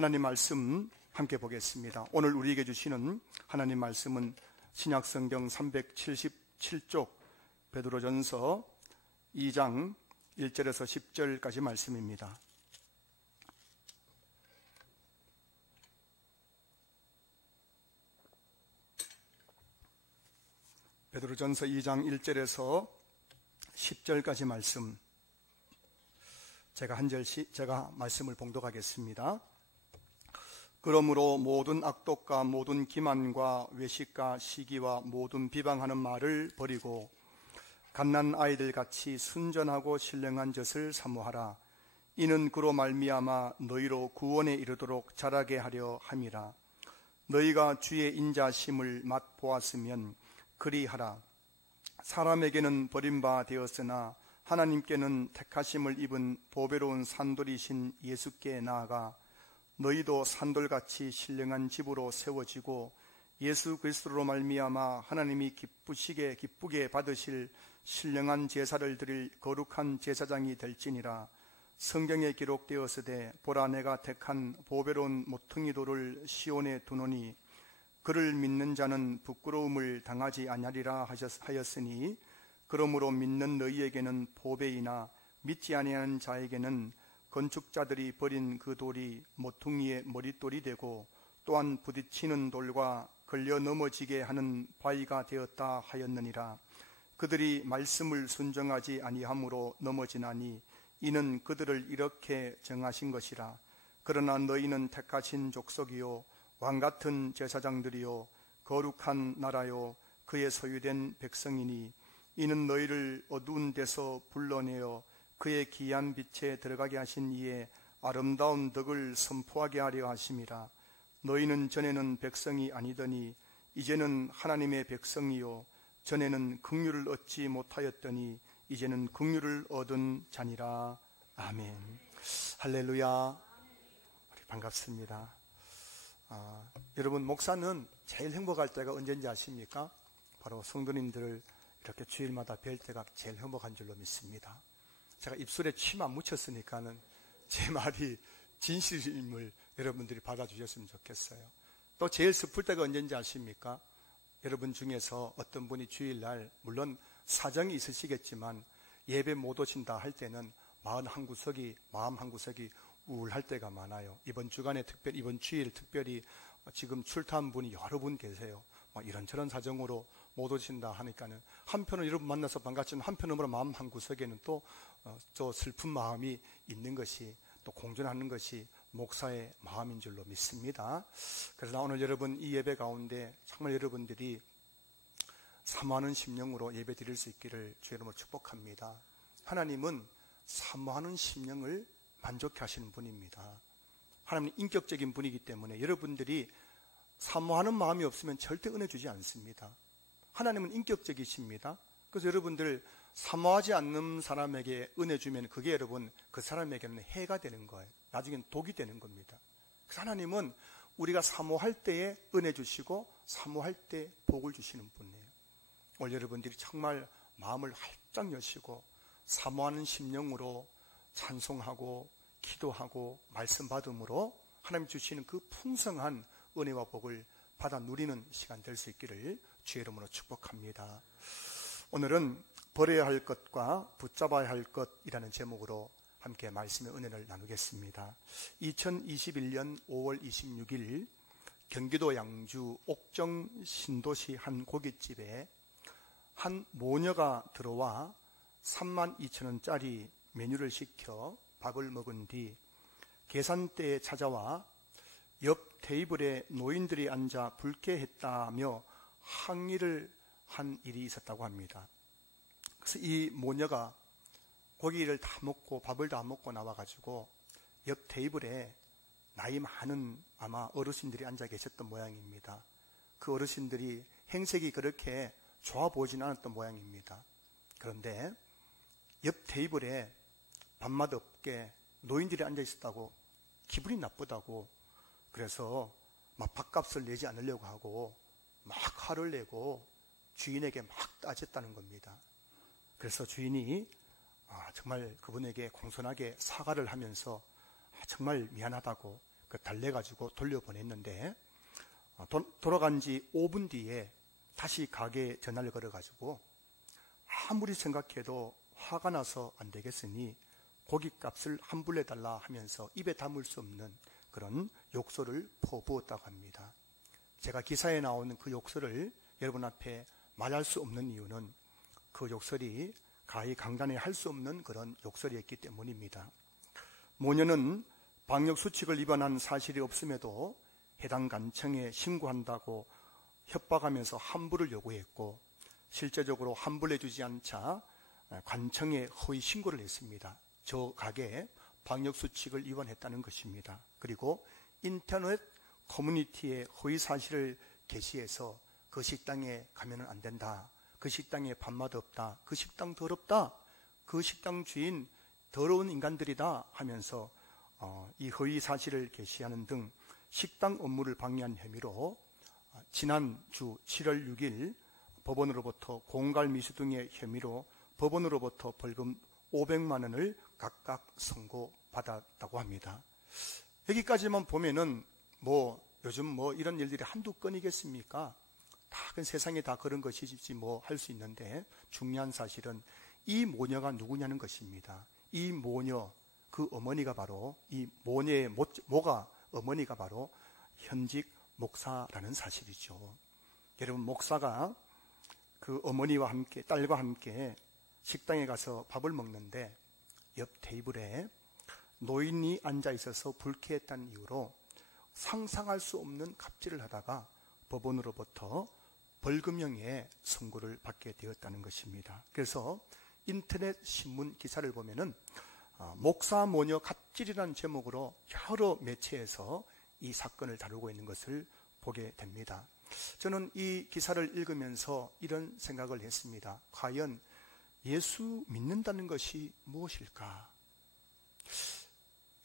하나님 말씀 함께 보겠습니다. 오늘 우리에게 주시는 하나님 말씀은 신약성경 377쪽 베드로전서 2장 1절에서 10절까지 말씀입니다. 베드로전서 2장 1절에서 10절까지 말씀, 제가 한 절씩 제가 말씀을 봉독하겠습니다. 그러므로 모든 악독과 모든 기만과 외식과 시기와 모든 비방하는 말을 버리고 갓난 아이들 같이 순전하고 신령한 젖을 사모하라. 이는 그로 말미암아 너희로 구원에 이르도록 자라게 하려 함이라. 너희가 주의 인자심을 맛보았으면 그리하라. 사람에게는 버림바 되었으나 하나님께는 택하심을 입은 보배로운 산돌이신 예수께 나아가 너희도 산돌같이 신령한 집으로 세워지고 예수 그리스도로 말미암아 하나님이 기쁘게 받으실 신령한 제사를 드릴 거룩한 제사장이 될지니라. 성경에 기록되었으되 보라 내가 택한 보배로운 모퉁이 돌을 시온에 두노니 그를 믿는 자는 부끄러움을 당하지 아니하리라 하였으니 그러므로 믿는 너희에게는 보배이나 믿지 아니하는 자에게는 건축자들이 버린 그 돌이 모퉁이의 머릿돌이 되고 또한 부딪히는 돌과 걸려 넘어지게 하는 바위가 되었다 하였느니라. 그들이 말씀을 순종하지 아니함으로 넘어지나니 이는 그들을 이렇게 정하신 것이라. 그러나 너희는 택하신 족속이요 왕같은 제사장들이요 거룩한 나라요 그의 소유된 백성이니 이는 너희를 어두운 데서 불러내어 그의 기이한 빛에 들어가게 하신 이의 아름다운 덕을 선포하게 하려 하심이라. 너희는 전에는 백성이 아니더니 이제는 하나님의 백성이요 전에는 긍휼을 얻지 못하였더니 이제는 긍휼을 얻은 자니라. 아멘. 할렐루야. 반갑습니다. 여러분, 목사는 제일 행복할 때가 언제인지 아십니까? 바로 성도님들을 이렇게 주일마다 뵐 때가 제일 행복한 줄로 믿습니다. 제가 입술에 침 안 묻혔으니까는 제 말이 진실임을 여러분들이 받아주셨으면 좋겠어요. 또 제일 슬플 때가 언제인지 아십니까? 여러분 중에서 어떤 분이 주일날 물론 사정이 있으시겠지만 예배 못 오신다 할 때는 마음 한 구석이 우울할 때가 많아요. 이번 주일 특별히 지금 출타한 분이 여러 분 계세요. 이런저런 사정으로 못 오신다 하니까는 한편으로 여러분 만나서 반갑지만 한편으로 마음 한 구석에는 또 슬픈 마음이 있는 것이 또 공존하는 것이 목사의 마음인 줄로 믿습니다. 그래서 오늘 여러분 이 예배 가운데 정말 여러분들이 사모하는 심령으로 예배 드릴 수 있기를 주의 이름으로 축복합니다. 하나님은 사모하는 심령을 만족해 하시는 분입니다. 하나님은 인격적인 분이기 때문에 여러분들이 사모하는 마음이 없으면 절대 은혜 주지 않습니다. 하나님은 인격적이십니다. 그래서 여러분들 사모하지 않는 사람에게 은혜 주면 그게 여러분 그 사람에게는 해가 되는 거예요. 나중엔 독이 되는 겁니다. 그래서 하나님은 우리가 사모할 때에 은혜 주시고 사모할 때 복을 주시는 분이에요. 오늘 여러분들이 정말 마음을 활짝 여시고 사모하는 심령으로 찬송하고 기도하고 말씀 받음으로 하나님 주시는 그 풍성한 은혜와 복을 받아 누리는 시간 될 수 있기를 주의 이름으로 축복합니다. 오늘은 버려야 할 것과 붙잡아야 할 것이라는 제목으로 함께 말씀의 은혜를 나누겠습니다. 2021년 5월 26일 경기도 양주 옥정 신도시 한 고깃집에 한 모녀가 들어와 32,000원짜리 메뉴를 시켜 밥을 먹은 뒤 계산대에 찾아와 옆 테이블에 노인들이 앉아 불쾌했다며 항의를 한 일이 있었다고 합니다. 그래서 이 모녀가 고기를 다 먹고 밥을 다 먹고 나와가지고 옆 테이블에 나이 많은 아마 어르신들이 앉아 계셨던 모양입니다. 그 어르신들이 행색이 그렇게 좋아 보이진 않았던 모양입니다. 그런데 옆 테이블에 밥맛 없게 노인들이 앉아 있었다고 기분이 나쁘다고 그래서 막 밥값을 내지 않으려고 하고 막 화를 내고 주인에게 막 따졌다는 겁니다. 그래서 주인이 정말 그분에게 공손하게 사과를 하면서 정말 미안하다고 달래가지고 돌려보냈는데 돌아간 지 5분 뒤에 다시 가게에 전화를 걸어가지고 아무리 생각해도 화가 나서 안 되겠으니 고깃값을 환불해달라 하면서 입에 담을 수 없는 그런 욕설을 퍼부었다고 합니다. 제가 기사에 나오는 그 욕설을 여러분 앞에 말할 수 없는 이유는 그 욕설이 가히 강단에 할 수 없는 그런 욕설이었기 때문입니다. 모녀는 방역수칙을 위반한 사실이 없음에도 해당 관청에 신고한다고 협박하면서 환불을 요구했고 실제적으로 환불해주지 않자 관청에 허위 신고를 했습니다. 저 가게에 방역수칙을 위반했다는 것입니다. 그리고 인터넷 커뮤니티에 허위 사실을 게시해서 그 식당에 가면 안 된다. 그 식당에 밥맛 없다. 그 식당 더럽다. 그 식당 주인 더러운 인간들이다 하면서 이 허위 사실을 게시하는 등 식당 업무를 방해한 혐의로 지난주 7월 6일 법원으로부터 공갈미수 등의 혐의로 법원으로부터 벌금 500만 원을 각각 선고받았다고 합니다. 여기까지만 보면은 요즘 이런 일들이 한두 건이겠습니까? 다 세상에 다 그런 것이지 할 수 있는데 중요한 사실은 이 모녀가 누구냐는 것입니다. 이 모녀, 그 어머니가 바로 이 모녀의 모가 어머니가 바로 현직 목사라는 사실이죠. 여러분, 목사가 그 어머니와 함께 딸과 함께 식당에 가서 밥을 먹는데 옆 테이블에 노인이 앉아 있어서 불쾌했다는 이유로 상상할 수 없는 갑질을 하다가 법원으로부터 벌금형의 선고를 받게 되었다는 것입니다. 그래서 인터넷 신문 기사를 보면은 목사 모녀 갑질이라는 제목으로 여러 매체에서 이 사건을 다루고 있는 것을 보게 됩니다. 저는 이 기사를 읽으면서 이런 생각을 했습니다. 과연 예수 믿는다는 것이 무엇일까?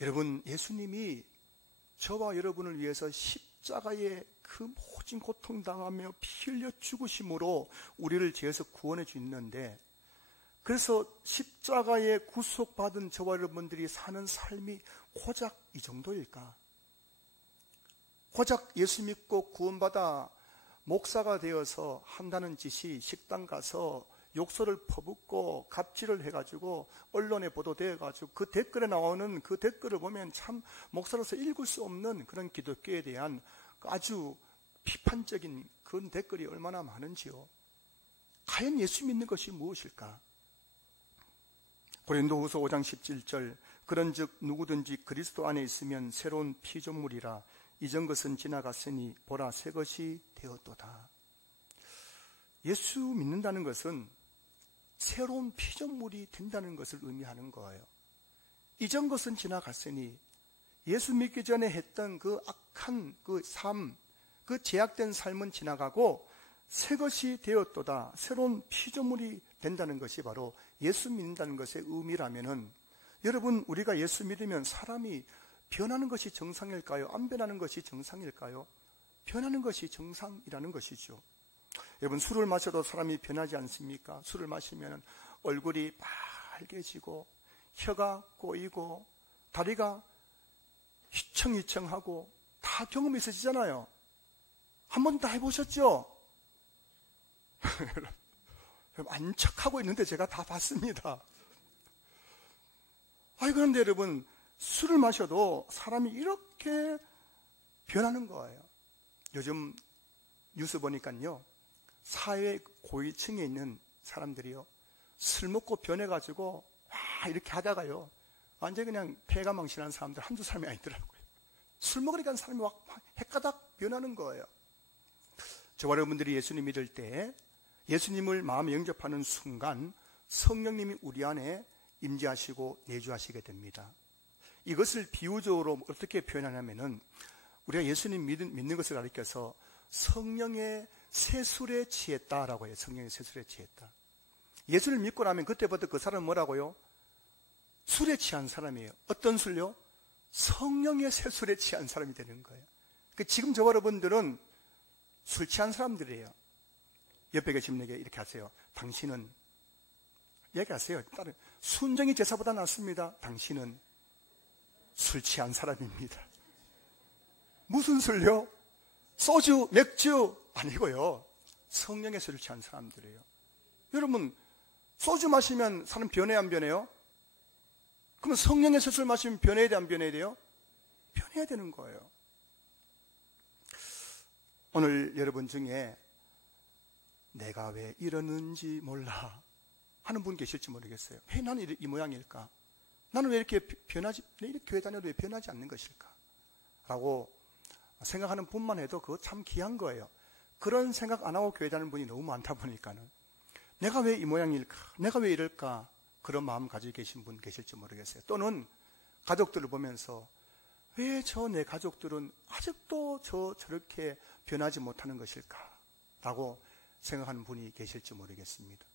여러분, 예수님이 저와 여러분을 위해서 십자가에 그 모진 고통당하며 피 흘려 죽으심으로 우리를 죄에서 구원해 주셨는데, 그래서 십자가에 구속받은 저와 여러분들이 사는 삶이 고작 이 정도일까? 고작 예수 믿고 구원받아 목사가 되어서 한다는 짓이 식당 가서 욕설을 퍼붓고 갑질을 해가지고 언론에 보도되어가지고 그 댓글에 나오는 그 댓글을 보면 참 목사로서 읽을 수 없는 그런 기독교에 대한 아주 비판적인 그런 댓글이 얼마나 많은지요. 과연 예수 믿는 것이 무엇일까? 고린도후서 5장 17절, 그런즉 누구든지 그리스도 안에 있으면 새로운 피조물이라 이전 것은 지나갔으니 보라 새 것이 되었도다. 예수 믿는다는 것은 새로운 피조물이 된다는 것을 의미하는 거예요. 이전 것은 지나갔으니 예수 믿기 전에 했던 그 악한 그 삶, 그 제약된 삶은 지나가고 새 것이 되었도다. 새로운 피조물이 된다는 것이 바로 예수 믿는다는 것의 의미라면은, 여러분, 우리가 예수 믿으면 사람이 변하는 것이 정상일까요? 안 변하는 것이 정상일까요? 변하는 것이 정상이라는 것이죠. 여러분, 술을 마셔도 사람이 변하지 않습니까? 술을 마시면 얼굴이 빨개지고 혀가 꼬이고 다리가 휘청휘청하고 다 경험이 있으시잖아요. 한 번 다 해보셨죠? 안 척하고 있는데 제가 다 봤습니다. 그런데 여러분, 술을 마셔도 사람이 이렇게 변하는 거예요. 요즘 뉴스 보니까요, 사회 고위층에 있는 사람들이요, 술 먹고 변해가지고 이렇게 하다가요, 완전히 그냥 폐가망신한 사람들 한두 사람이 아니더라고요. 술 먹으니까 사람이 막 헷가닥 변하는 거예요. 저와 여러분들이 예수님 믿을 때 예수님을 마음에 영접하는 순간 성령님이 우리 안에 임재하시고 내주하시게 됩니다. 이것을 비유적으로 어떻게 표현하냐면은, 우리가 예수님 믿는 것을 가리켜서 성령의 세술에 취했다라고 해요. 성령의 세술에 취했다. 예수를 믿고 나면 그때부터 그 사람은 뭐라고요? 술에 취한 사람이에요. 어떤 술요? 성령의 세술에 취한 사람이 되는 거예요. 지금 저와 여러분들은 술 취한 사람들이에요. 옆에 계신 분에게 이렇게 하세요. 당신은, 얘기하세요. 순정이 제사보다 낫습니다. 당신은 술 취한 사람입니다. 무슨 술요? 소주, 맥주 아니고요. 성령의 술을 취한 사람들이에요. 여러분, 소주 마시면 사람 변해 안 변해요? 그러면 성령의 술을 마시면 변해야 돼 안 변해야 돼요? 변해야 되는 거예요. 오늘 여러분 중에 내가 왜 이러는지 몰라 하는 분 계실지 모르겠어요. 왜 나는 이 모양일까? 나는 왜 이렇게 왜 이렇게 교회 다녀도 왜 변하지 않는 것일까? 라고 생각하는 분만 해도 그거 참 귀한 거예요. 그런 생각 안 하고 교회 다니는 분이 너무 많다 보니까는 내가 왜 이 모양일까? 내가 왜 이럴까? 그런 마음 가지고 계신 분 계실지 모르겠어요. 또는 가족들을 보면서 왜 저 내 가족들은 아직도 저렇게 변하지 못하는 것일까? 라고 생각하는 분이 계실지 모르겠습니다.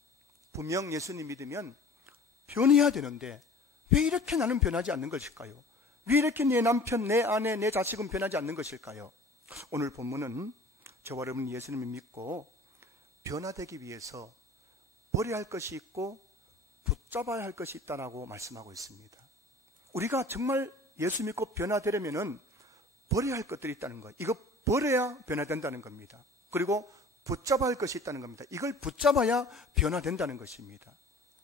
분명 예수님 믿으면 변해야 되는데 왜 이렇게 나는 변하지 않는 것일까요? 왜 이렇게 내 남편, 내 아내, 내 자식은 변하지 않는 것일까요? 오늘 본문은 저와 여러분 예수님을 믿고 변화되기 위해서 버려야 할 것이 있고 붙잡아야 할 것이 있다라고 말씀하고 있습니다. 우리가 정말 예수 믿고 변화되려면은 버려야 할 것들이 있다는 거예요. 이거 버려야 변화된다는 겁니다. 그리고 붙잡아야 할 것이 있다는 겁니다. 이걸 붙잡아야 변화된다는 것입니다.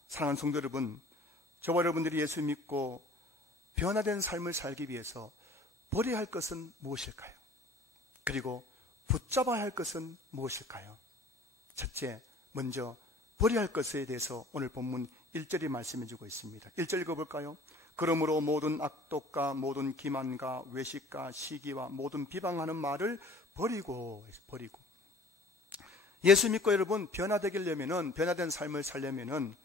사랑하는 성도 여러분, 저와 여러분들이 예수 믿고 변화된 삶을 살기 위해서 버려야 할 것은 무엇일까요? 그리고 붙잡아야 할 것은 무엇일까요? 첫째, 먼저 버려야 할 것에 대해서 오늘 본문 1절이 말씀해 주고 있습니다. 1절 읽어볼까요? 그러므로 모든 악독과 모든 기만과 외식과 시기와 모든 비방하는 말을 버리고 예수 믿고 여러분 변화되려면은 변화된 삶을 살려면은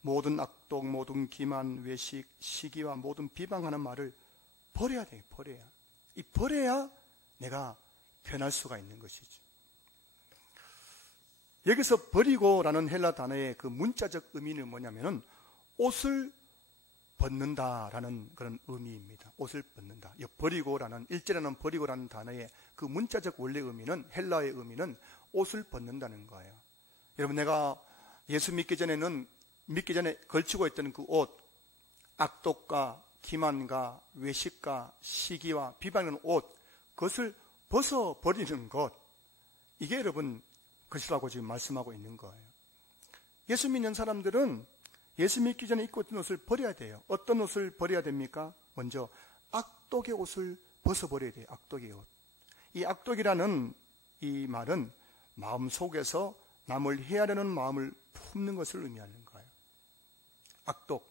모든 악독, 모든 기만, 외식, 시기와 모든 비방하는 말을 버려야 돼요. 버려야 내가 변할 수가 있는 것이죠. 여기서 버리고라는 헬라 단어의 그 문자적 의미는 뭐냐면은 옷을 벗는다라는 그런 의미입니다. 옷을 벗는다. 버리고라는 1절에는 버리고라는 단어의 그 문자적 원래 의미는 헬라의 의미는 옷을 벗는다는 거예요. 여러분 내가 예수 믿기 전에 걸치고 있던 그 옷, 악독과 기만과 외식과 시기와 비방하는 옷, 그것을 벗어버리는 것, 이게 여러분 것이라고 지금 말씀하고 있는 거예요. 예수 믿는 사람들은 예수 믿기 전에 입고 있던 옷을 버려야 돼요. 어떤 옷을 버려야 됩니까? 먼저 악독의 옷을 벗어버려야 돼요. 악독의 옷. 이 악독이라는 이 말은 마음속에서 남을 해하려는 마음을 품는 것을 의미하는 거예요. 악독.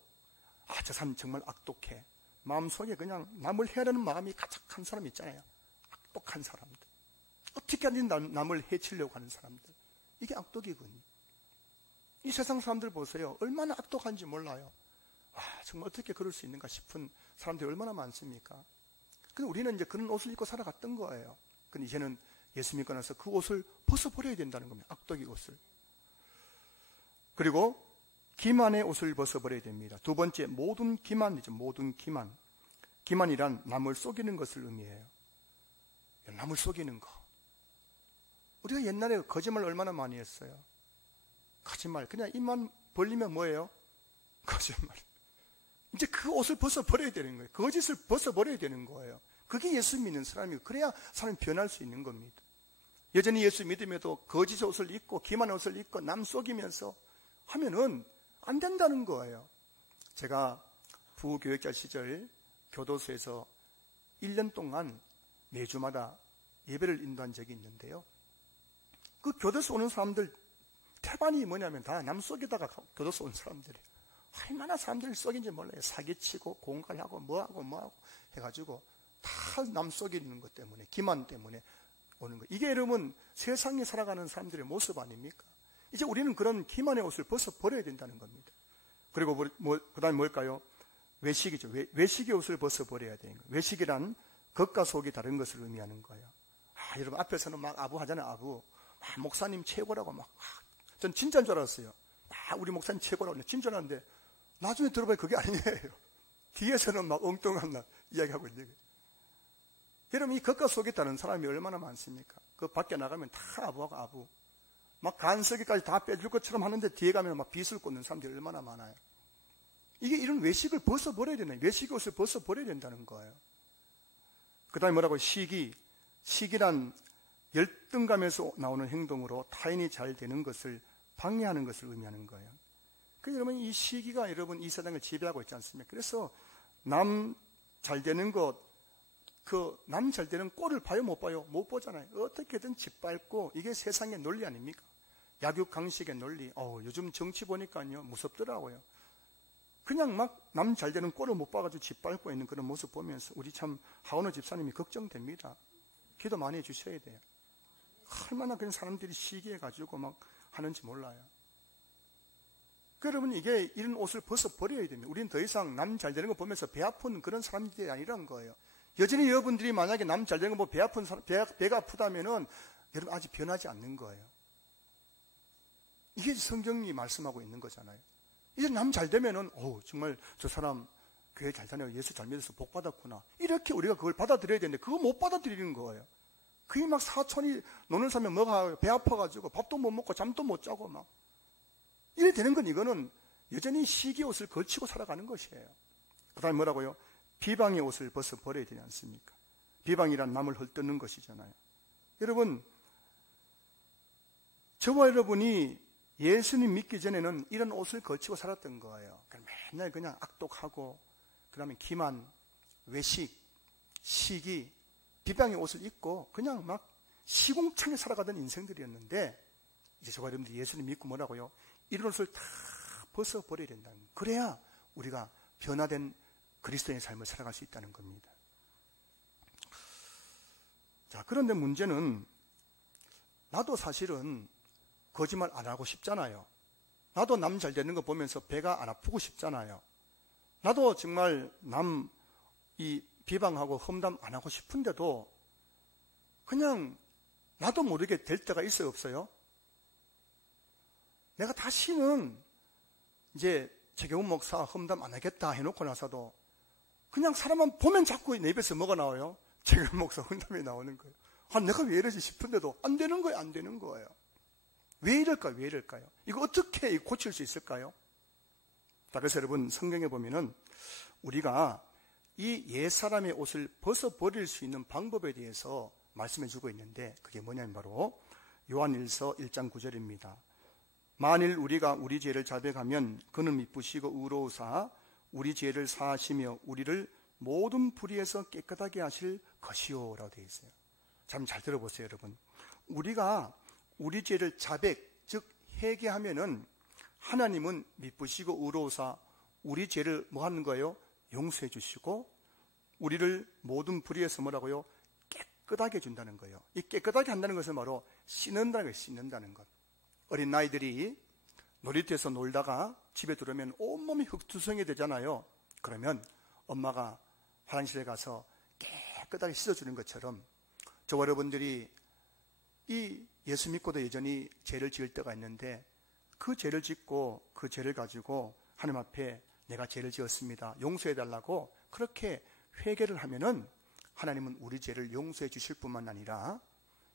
저 사람 정말 악독해. 마음속에 그냥 남을 해하려는 마음이 가득한 사람 있잖아요. 악독한 사람들. 어떻게 하든 남을 해치려고 하는 사람들. 이게 악독이군요. 이 세상 사람들 보세요. 얼마나 악독한지 몰라요. 정말 어떻게 그럴 수 있는가 싶은 사람들이 얼마나 많습니까? 근데 우리는 이제 그런 옷을 입고 살아갔던 거예요. 근데 이제는 예수 믿고 나서 그 옷을 벗어버려야 된다는 겁니다. 악독의 옷을. 그리고 기만의 옷을 벗어버려야 됩니다. 두 번째, 모든 기만이죠. 모든 기만. 기만이란 남을 속이는 것을 의미해요. 남을 속이는 거. 우리가 옛날에 거짓말 얼마나 많이 했어요. 거짓말. 그냥 입만 벌리면 뭐예요? 거짓말. 이제 그 옷을 벗어버려야 되는 거예요. 거짓을 벗어버려야 되는 거예요. 그게 예수 믿는 사람이고, 그래야 사람이 변할 수 있는 겁니다. 여전히 예수 믿음에도 거짓의 옷을 입고 기만의 옷을 입고 남 속이면서 하면은 안 된다는 거예요. 제가 부교역자 시절 교도소에서 1년 동안 매주마다 예배를 인도한 적이 있는데요. 그 교도소 오는 사람들 태반이 뭐냐면 다 남 속에다가 교도소 온 사람들이에요. 얼마나 사람들을 속인지 몰라요. 사기치고 공갈하고 뭐하고 해가지고 다 남 속이는 것 때문에, 기만 때문에 오는 거예요. 이게 여러분 세상에 살아가는 사람들의 모습 아닙니까? 이제 우리는 그런 기만의 옷을 벗어버려야 된다는 겁니다. 그리고 그 다음에 뭘까요? 외식이죠. 외식의 옷을 벗어버려야 되는 거예요. 외식이란 겉과 속이 다른 것을 의미하는 거예요. 여러분 앞에서는 막 아부하잖아요. 아부. 목사님 최고라고 막. 전 진짜인 줄 알았어요. 우리 목사님 최고라고. 진짜 알았는데 나중에 들어봐야 그게 아니에요. 뒤에서는 막 엉뚱한 이야기하고 있는 거예요. 여러분 이 겉과 속이 다른 사람이 얼마나 많습니까? 그 밖에 나가면 다 아부하고 아부. 막 간섭기까지 다 빼줄 것처럼 하는데 뒤에 가면 막 빗을 꽂는 사람들이 얼마나 많아요. 이게 이런 외식을 벗어버려야 되는, 외식의 옷을 벗어버려야 된다는 거예요. 그 다음에 뭐라고? 시기란 열등감에서 나오는 행동으로 타인이 잘 되는 것을 방해하는 것을 의미하는 거예요. 그래서 여러분, 이 시기가 여러분 이 세상을 지배하고 있지 않습니까? 그래서 남 잘 되는 것, 남 잘 되는 꼴을 봐요, 못 봐요? 못 보잖아요. 어떻게든 짓밟고, 이게 세상의 논리 아닙니까? 약육강식의 논리. 요즘 정치 보니까요, 무섭더라고요. 그냥 막 남 잘 되는 꼴을 못 봐가지고 짓밟고 있는 그런 모습 보면서 우리 참 하원호 집사님이 걱정됩니다. 기도 많이 해주셔야 돼요. 얼마나 그런 사람들이 시기해가지고 막 하는지 몰라요. 여러분, 이게 이런 옷을 벗어버려야 됩니다. 우리는 더 이상 남 잘 되는 거 보면서 배 아픈 그런 사람들이 아니란 거예요. 여전히 여러분들이 만약에 남 잘 되는 거 보고 배가 아프다면은 여러분 아직 변하지 않는 거예요. 이게 성경이 말씀하고 있는 거잖아요. 이제 남 잘 되면은, 정말 저 사람 교회 잘 다녀요. 예수 잘 믿어서 복 받았구나. 이렇게 우리가 그걸 받아들여야 되는데, 그거 못 받아들이는 거예요. 그게 막 사촌이 노는 사람이 뭐가 배 아파가지고 밥도 못 먹고 잠도 못 자고 막. 이래 되는 건 이거는 여전히 시기의 옷을 걸치고 살아가는 것이에요. 그 다음에 뭐라고요? 비방의 옷을 벗어버려야 되지 않습니까? 비방이란 남을 헐뜯는 것이잖아요. 여러분, 저와 여러분이 예수님 믿기 전에는 이런 옷을 걸치고 살았던 거예요. 맨날 그냥 악독하고, 그 다음에 기만, 외식, 시기, 비방의 옷을 입고 그냥 막 시궁창에 살아가던 인생들이었는데, 이제 저와 여러분들이 예수님 믿고 뭐라고요? 이런 옷을 다 벗어버려야 된다는 거예요. 그래야 우리가 변화된 그리스도인의 삶을 살아갈 수 있다는 겁니다. 자, 그런데 문제는 나도 사실은 거짓말 안 하고 싶잖아요. 나도 남 잘 되는 거 보면서 배가 안 아프고 싶잖아요. 나도 정말 남 비방하고 험담 안 하고 싶은데도 그냥 나도 모르게 될 때가 있어요, 없어요? 내가 다시는 이제 최경훈 목사 험담 안 하겠다 해놓고 나서도 그냥 사람만 보면 자꾸 내 입에서 뭐가 나와요? 최경훈 목사 험담이 나오는 거예요. 내가 왜 이러지 싶은데도 안 되는 거예요, 안 되는 거예요. 왜 이럴까요? 이거 어떻게 고칠 수 있을까요? 자, 그래서 여러분, 성경에 보면은 우리가 이 옛사람의 옷을 벗어버릴 수 있는 방법에 대해서 말씀해 주고 있는데, 그게 뭐냐면 바로 요한일서 1장 9절입니다. 만일 우리가 우리 죄를 자백하면 그는 미쁘시고 의로우사 우리 죄를 사하시며 우리를 모든 불의에서 깨끗하게 하실 것이요 라고 되어 있어요. 참 잘 들어보세요, 여러분. 우리가 우리 죄를 자백, 즉 회개하면은 하나님은 미쁘시고 의로우사 우리 죄를 뭐 하는 거예요? 용서해 주시고 우리를 모든 불의에서 뭐라고요? 깨끗하게 해준다는 거예요. 이 깨끗하게 한다는 것은 바로 씻는다는 거예요. 씻는다는 것. 어린 아이들이 놀이터에서 놀다가 집에 들어오면 온몸이 흙투성이 되잖아요. 그러면 엄마가 화장실에 가서 깨끗하게 씻어주는 것처럼 저와 여러분들이 이 예수 믿고도 여전히 죄를 지을 때가 있는데 그 죄를 짓고 그 죄를 가지고 하나님 앞에 내가 죄를 지었습니다. 용서해달라고 그렇게 회개를 하면은 하나님은 우리 죄를 용서해 주실 뿐만 아니라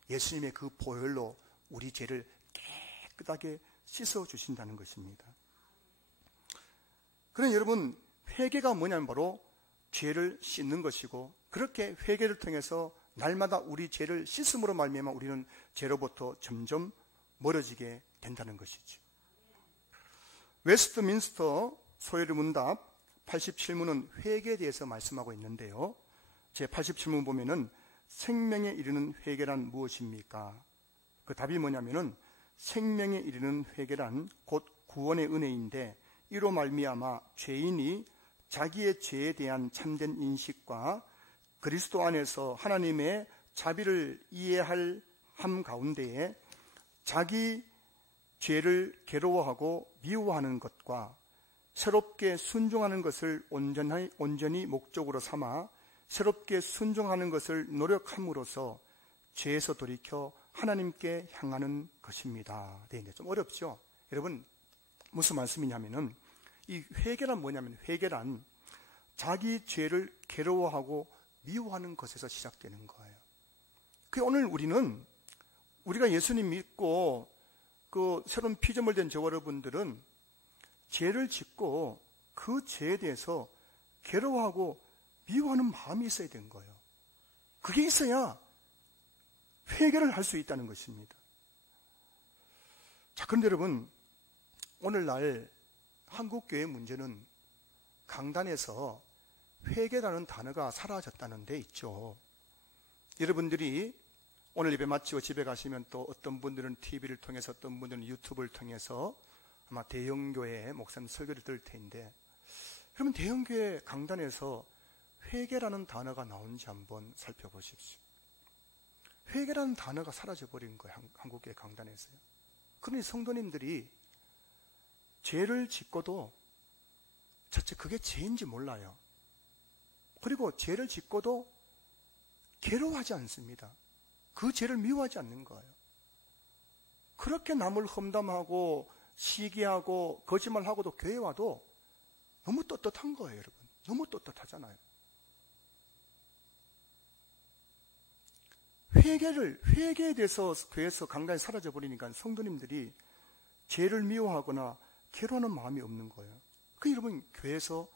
예수님의 그 보혈로 우리 죄를 깨끗하게 씻어 주신다는 것입니다. 그러니 여러분, 회개가 뭐냐면 바로 죄를 씻는 것이고 그렇게 회개를 통해서 날마다 우리 죄를 씻음으로 말미암아 우리는 죄로부터 점점 멀어지게 된다는 것이죠. 웨스트민스터 소요리 문답 87문은 회개에 대해서 말씀하고 있는데요. 제 87문 보면은 생명에 이르는 회개란 무엇입니까? 그 답이 뭐냐면은 생명에 이르는 회개란 곧 구원의 은혜인데 이로 말미암아 죄인이 자기의 죄에 대한 참된 인식과 그리스도 안에서 하나님의 자비를 이해할 함 가운데에 자기 죄를 괴로워하고 미워하는 것과 새롭게 순종하는 것을 온전히 목적으로 삼아 새롭게 순종하는 것을 노력함으로써 죄에서 돌이켜 하나님께 향하는 것입니다. 네, 좀 어렵죠? 여러분, 무슨 말씀이냐면은 이 회개란 뭐냐면 회개란 자기 죄를 괴로워하고 미워하는 것에서 시작되는 거예요. 오늘 우리가 예수님 믿고 그 새로운 피조물 된 저와 여러분들은 죄를 짓고 그 죄에 대해서 괴로워하고 미워하는 마음이 있어야 되는 거예요. 그게 있어야 회개를 할 수 있다는 것입니다. 자, 그런데 여러분, 오늘날 한국교회의 문제는 강단에서 회개라는 단어가 사라졌다는 데 있죠. 여러분들이 오늘 예배 마치고 집에 가시면 또 어떤 분들은 TV를 통해서, 어떤 분들은 유튜브를 통해서 아마 대형교회 목사님 설교를 들을 텐데, 여러분 대형교회 강단에서 회개라는 단어가 나온지 한번 살펴보십시오. 회개라는 단어가 사라져버린 거예요. 한국교회 강단에서요. 그러니 성도님들이 죄를 짓고도 자체 그게 죄인지 몰라요. 그리고 죄를 짓고도 괴로워하지 않습니다. 그 죄를 미워하지 않는 거예요. 그렇게 남을 험담하고 시기하고 거짓말하고도 교회 와도 너무 떳떳한 거예요, 여러분. 너무 떳떳하잖아요. 회개에 대해서 교회에서 강단이 사라져버리니까 성도님들이 죄를 미워하거나 괴로워하는 마음이 없는 거예요. 그 여러분, 교회에서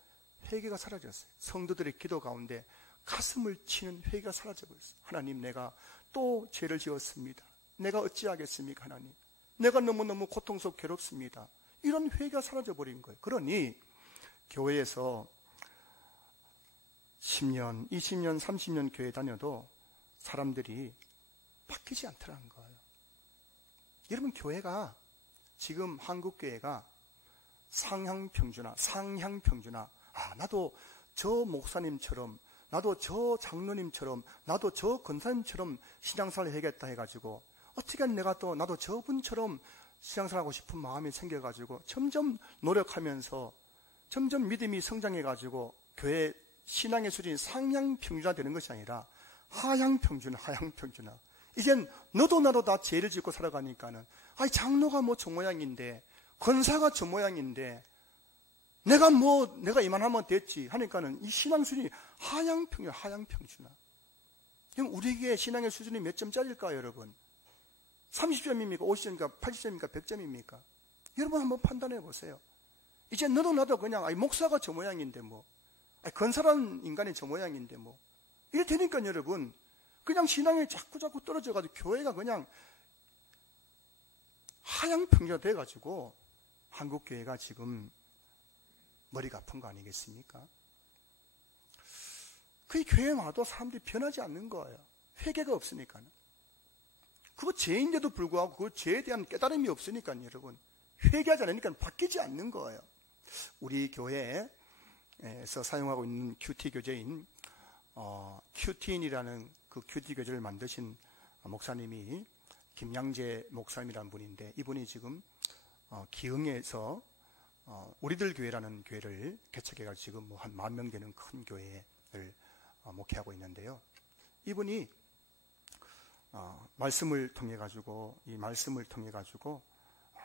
회개가 사라졌어요. 성도들의 기도 가운데 가슴을 치는 회개가 사라져버렸어요. 하나님, 내가 또 죄를 지었습니다. 내가 어찌하겠습니까, 하나님? 내가 너무너무 고통스럽고 괴롭습니다. 이런 회개가 사라져버린 거예요. 그러니 교회에서 10년, 20년, 30년 교회 다녀도 사람들이 바뀌지 않더라는 거예요. 여러분, 교회가 지금 한국교회가 상향평준화, 나도 저 목사님처럼, 나도 저 장로님처럼, 나도 저 권사님처럼 신앙생활을 해야겠다 해가지고 어떻게 하면 나도 저분처럼 신앙생활하고 싶은 마음이 생겨가지고 점점 노력하면서 점점 믿음이 성장해가지고 교회 신앙의 수준이 상향평준화 되는 것이 아니라 하향평준화. 이젠 너도 나도 다 죄를 짓고 살아가니까는, 아니 장로가 뭐 저 모양인데, 권사가 저 모양인데, 내가 이만하면 됐지 하니까는 이 신앙 수준이 하향평준화. 그럼 우리에게 신앙의 수준이 몇 점짜리일까요, 여러분? 30점입니까? 50점입니까? 80점입니까? 100점입니까? 여러분 한번 판단해 보세요. 이제 너도 나도 그냥, 목사가 저 모양인데 권사라는 인간이 저 모양인데 이래 되니까 여러분, 그냥 신앙이 자꾸 떨어져가지고 교회가 그냥 하향평준화 돼가지고 한국교회가 지금 머리가 아픈 거 아니겠습니까? 그 교회에 와도 사람들이 변하지 않는 거예요. 회개가 없으니까. 그거 죄인데도 불구하고 그 죄에 대한 깨달음이 없으니까 여러분, 회개하지 않으니까 바뀌지 않는 거예요. 우리 교회에서 사용하고 있는 큐티 교재인 큐티인이라는 그 큐티 교재를 만드신 목사님이 김양재 목사님이라는 분인데, 이분이 지금 기흥에서 우리들 교회라는 교회를 개척해가지고 지금 한 10,000명 되는 큰 교회를 목회하고 있는데요. 이분이 말씀을 통해 가지고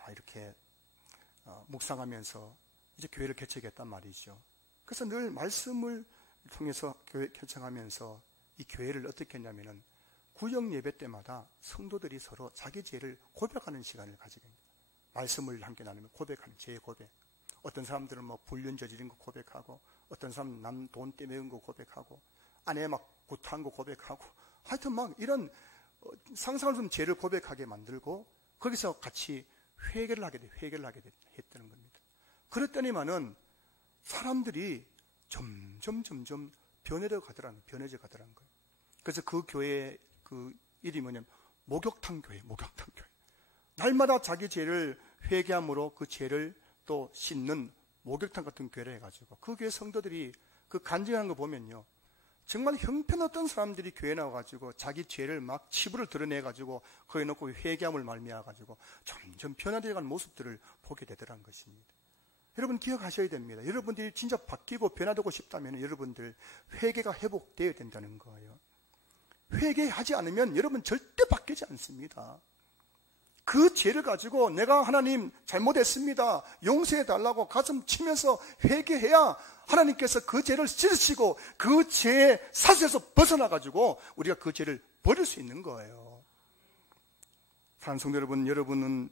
이렇게 묵상하면서 이제 교회를 개척했단 말이죠. 그래서 늘 말씀을 통해서 교회 개척하면서 이 교회를 어떻게 했냐면은 구역 예배 때마다 성도들이 서로 자기 죄를 고백하는 시간을 가지게 됩니다. 말씀을 함께 나누면 고백하는 죄 고백. 어떤 사람들은 불륜 저지른 거 고백하고, 어떤 사람은 남 돈 떼매은 거 고백하고, 아내 구타한 거 고백하고, 하여튼 이런 상상할 수 없는 죄를 고백하게 만들고, 거기서 같이 회개를 하게 했다는 겁니다. 그랬더니만은 사람들이 점점 변해져 가더라는 거예요. 그래서 그 교회의 그 이름이 뭐냐면 목욕탕 교회. 날마다 자기 죄를 회개함으로 그 죄를 또 씻는 목욕탕 같은 교회를 해가지고, 그 교회 성도들이 그 간증한 거 보면요, 정말 형편없던 사람들이 교회 나와가지고 자기 죄를 치부를 드러내가지고 거기 놓고 회개함을 말미암아가지고 점점 변화되어가는 모습들을 보게 되더라는 것입니다. 여러분 기억하셔야 됩니다. 여러분들이 진짜 바뀌고 변화되고 싶다면 여러분들 회개가 회복되어야 된다는 거예요. 회개하지 않으면 여러분 절대 바뀌지 않습니다. 그 죄를 가지고 내가 하나님 잘못했습니다, 용서해달라고 가슴 치면서 회개해야 하나님께서 그 죄를 씻으시고 그 죄의 사슬에서 벗어나가지고 우리가 그 죄를 버릴 수 있는 거예요. 사랑하는 성도 여러분, 여러분은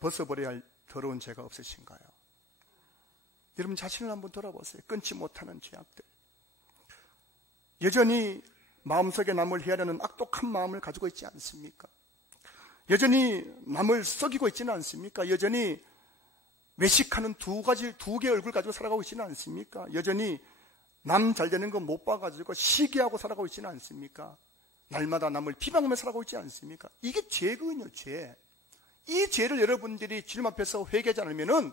벗어버려야 할 더러운 죄가 없으신가요? 여러분 자신을 한번 돌아보세요. 끊지 못하는 죄악들. 여전히 마음속에 남을 헤아려는 악독한 마음을 가지고 있지 않습니까? 여전히 남을 속이고 있지는 않습니까? 여전히 외식하는 두 개의 얼굴 가지고 살아가고 있지는 않습니까? 여전히 남 잘 되는 거 못 봐가지고 시기하고 살아가고 있지는 않습니까? 날마다 남을 비방하며 살아가고 있지 않습니까? 이게 죄거든요, 죄. 이 죄를 여러분들이 주님 앞에서 회개하지 않으면은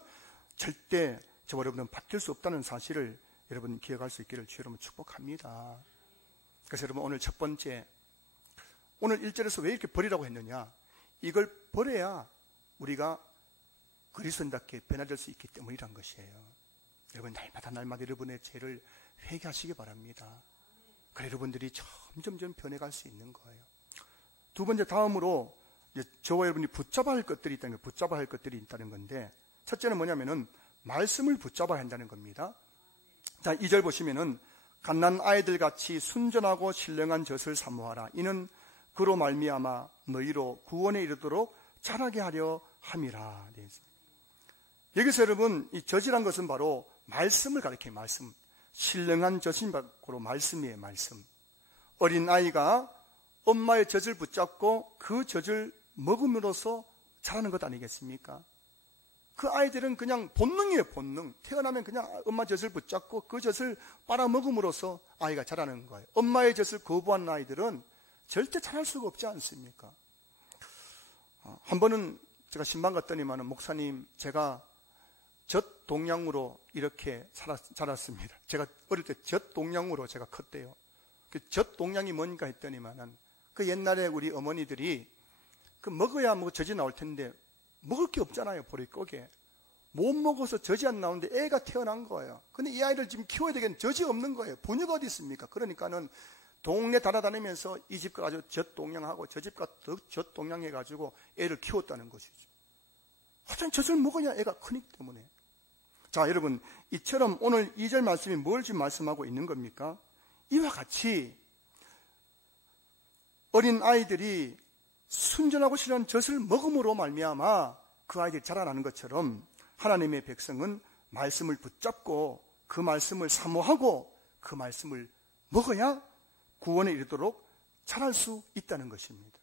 절대 저와 여러분은 바뀔 수 없다는 사실을 여러분 기억할 수 있기를 주여 여러분 축복합니다. 그래서 여러분 오늘 첫 번째, 오늘 1절에서 왜 이렇게 버리라고 했느냐? 이걸 버려야 우리가 그리스도인답게 변화될 수 있기 때문이란 것이에요. 여러분 날마다 여러분의 죄를 회개하시기 바랍니다. 그래 여러분들이 점점 변해갈 수 있는 거예요. 두 번째, 다음으로 저와 여러분이 붙잡아야 할 것들이 있다는 거예요. 붙잡아야 할 것들이 있다는 건데, 첫째는 뭐냐면은 말씀을 붙잡아야 한다는 겁니다. 자, 2절 보시면은 갓난 아이들 같이 순전하고 신령한 젖을 사모하라. 이는 그로 말미암아 너희로 구원에 이르도록 자라게 하려 함이라. 여기서 여러분 이 젖이란 것은 바로 말씀을 가리켜요. 말씀. 신령한 젖인 바로 말씀이에요. 말씀. 어린 아이가 엄마의 젖을 붙잡고 그 젖을 먹음으로써 자라는 것 아니겠습니까? 그 아이들은 그냥 본능이에요. 본능. 태어나면 그냥 엄마 젖을 붙잡고 그 젖을 빨아먹음으로써 아이가 자라는 거예요. 엄마의 젖을 거부하는 아이들은 절대 자랄 수가 없지 않습니까? 한 번은 제가 신방 갔더니만 목사님, 제가 젖동량으로 이렇게 자랐습니다. 제가 어릴 때 젖동량으로 제가 컸대요. 그 젖동량이 뭔가 했더니만은 그 옛날에 우리 어머니들이 그 먹어야 뭐 젖이 나올 텐데 먹을 게 없잖아요. 보릿고개. 못 먹어서 젖이 안 나오는데 애가 태어난 거예요. 근데 이 아이를 지금 키워야 되겠는 젖이 없는 거예요. 분유가 어디 있습니까? 그러니까는 동네 돌아다니면서 이 집 가서 젖동량하고 저 집 가서 젖동량해가지고 애를 키웠다는 것이죠. 하여튼 젖을 먹어야 애가 크기 때문에. 자, 여러분, 이처럼 오늘 2절 말씀이 뭘 지금 말씀하고 있는 겁니까? 이와 같이 어린 아이들이 순전하고 신령한 젖을 먹음으로 말미암아 그 아이들이 자라나는 것처럼 하나님의 백성은 말씀을 붙잡고 그 말씀을 사모하고 그 말씀을 먹어야 구원에 이르도록 자랄 수 있다는 것입니다.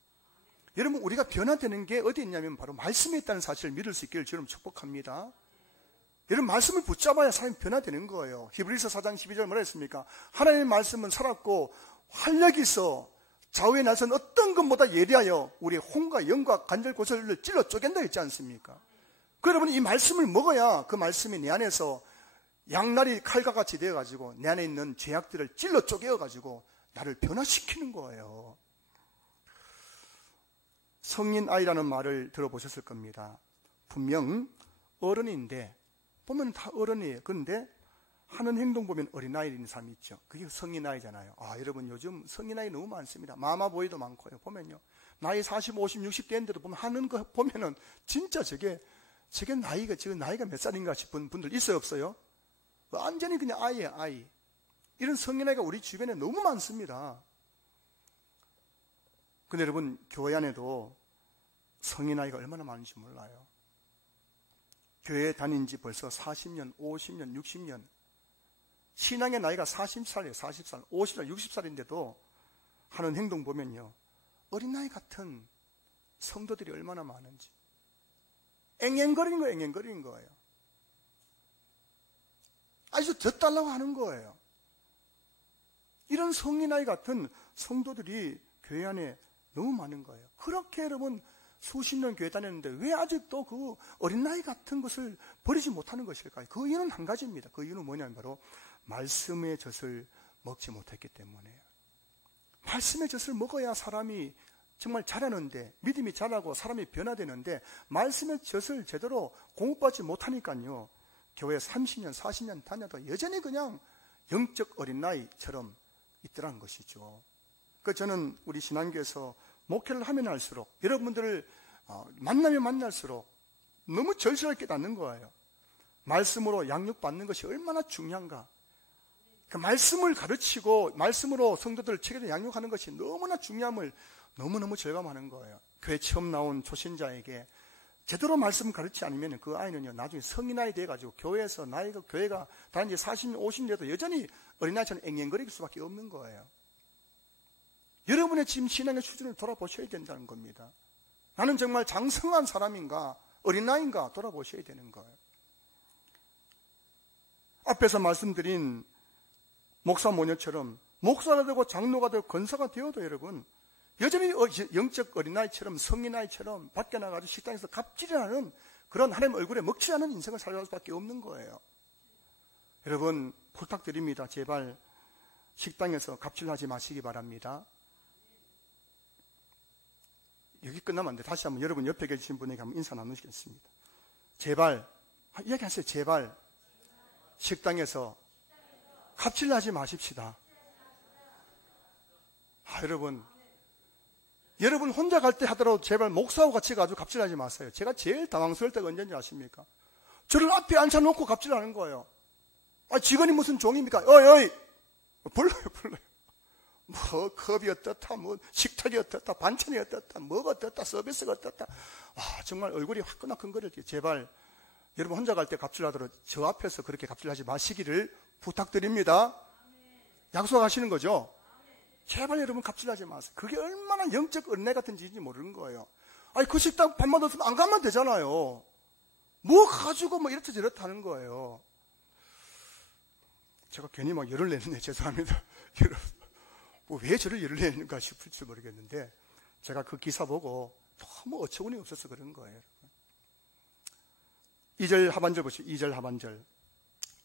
여러분, 우리가 변화되는 게 어디 있냐면 바로 말씀에 있다는 사실을 믿을 수 있기를 주님 축복합니다. 여러분, 말씀을 붙잡아야 사람이 변화되는 거예요. 히브리서 4장 12절 뭐라 했습니까? 하나님의 말씀은 살았고 활력이 있어 좌우의 날선 어떤 것보다 예리하여 우리의 혼과 영과 관절 고슬을 찔러 쪼갠다 했지 않습니까? 그 여러분, 이 말씀을 먹어야 그 말씀이 내 안에서 양날이 칼과 같이 되어가지고 내 안에 있는 죄악들을 찔러 쪼개어가지고 나를 변화시키는 거예요. 성인 아이라는 말을 들어보셨을 겁니다. 분명 어른인데 보면 다 어른이에요. 그런데 하는 행동 보면 어린아이인 사람이 있죠. 그게 성인아이잖아요. 여러분 요즘 성인아이 너무 많습니다. 마마보이도 많고요. 보면요. 나이 40, 50, 60 됐는데도 보면 하는 거 보면은 진짜 저게 나이가 몇 살인가 싶은 분들 있어요, 없어요? 완전히 그냥 아이예요, 아이. 이런 성인아이가 우리 주변에 너무 많습니다. 근데 여러분, 교회 안에도 성인아이가 얼마나 많은지 몰라요. 교회 다닌 지 벌써 40년, 50년, 60년. 신앙의 나이가 40살이에요, 40살, 50살, 60살인데도 하는 행동 보면요. 어린아이 같은 성도들이 얼마나 많은지. 앵앵거리는 거예요. 아주 덧달라고 하는 거예요. 이런 성인아이 같은 성도들이 교회 안에 너무 많은 거예요. 그렇게 여러분 수십 년 교회 다녔는데 왜 아직도 그 어린아이 같은 것을 버리지 못하는 것일까요? 그 이유는 한 가지입니다. 그 이유는 뭐냐면 바로 말씀의 젖을 먹지 못했기 때문에요. 말씀의 젖을 먹어야 사람이 정말 자라는데, 믿음이 자라고 사람이 변화되는데 말씀의 젖을 제대로 공급받지 못하니까요. 교회 30년, 40년 다녀도 여전히 그냥 영적 어린아이처럼 있더라는 것이죠. 저는 우리 신앙교에서 목회를 하면 할수록 여러분들을 만나면 만날수록 너무 절실하게 깨닫는 거예요. 말씀으로 양육받는 것이 얼마나 중요한가. 그 말씀을 가르치고 말씀으로 성도들을 체계로 양육하는 것이 너무나 중요함을 너무너무 절감하는 거예요. 교회 처음 나온 초신자에게 제대로 말씀 가르치지 않으면 그 아이는요, 나중에 성인아이 돼가지고 교회가 다닌 지 40년, 50년 돼도 여전히 어린아이처럼 앵앵거릴 수밖에 없는 거예요. 여러분의 지금 신앙의 수준을 돌아보셔야 된다는 겁니다. 나는 정말 장성한 사람인가 어린아이인가 돌아보셔야 되는 거예요. 앞에서 말씀드린 목사 모녀처럼 목사가 되고 장로가 되고 권사가 되어도 여러분 여전히 영적 어린아이처럼 성인아이처럼 밖에 나가서 식당에서 갑질하는 그런 하나님 얼굴에 먹지 않은 인생을 살아갈 수밖에 없는 거예요. 여러분 부탁드립니다. 제발 식당에서 갑질하지 마시기 바랍니다. 여기 끝나면 안 돼. 다시 한번 여러분 옆에 계신 분에게 한번 인사 나누시겠습니다. 제발 이야기하세요. 제발 식당에서 갑질하지 마십시다. 여러분 혼자 갈 때 하더라도 제발 목사하고 같이 가지고 갑질하지 마세요. 제가 제일 당황스러울 때가 언제인지 아십니까? 저를 앞에 앉혀놓고 갑질하는 거예요. 직원이 무슨 종입니까? 어이 불러요. 뭐 컵이 어떻다, 뭐 식탁이 어떻다, 반찬이 어떻다, 뭐가 어떻다, 서비스가 어떻다. 정말 얼굴이 화끈하게 큰거려요. 제발 여러분 혼자 갈 때 갑질하더라도 저 앞에서 그렇게 갑질하지 마시기를 부탁드립니다. 약속하시는 거죠? 제발 여러분 갑질하지 마세요. 그게 얼마나 영적 은혜 같은 짓인지 모르는 거예요. 그 식당 밥만 없으면 안 가면 되잖아요. 뭐 가지고 뭐 이렇다 저렇다 하는 거예요. 제가 괜히 막 열을 내는데 죄송합니다. 왜 저를 열을 내는가 싶을지 모르겠는데 제가 그 기사 보고 너무 어처구니 없어서 그런 거예요. 2절 하반절 보시죠. 2절 하반절.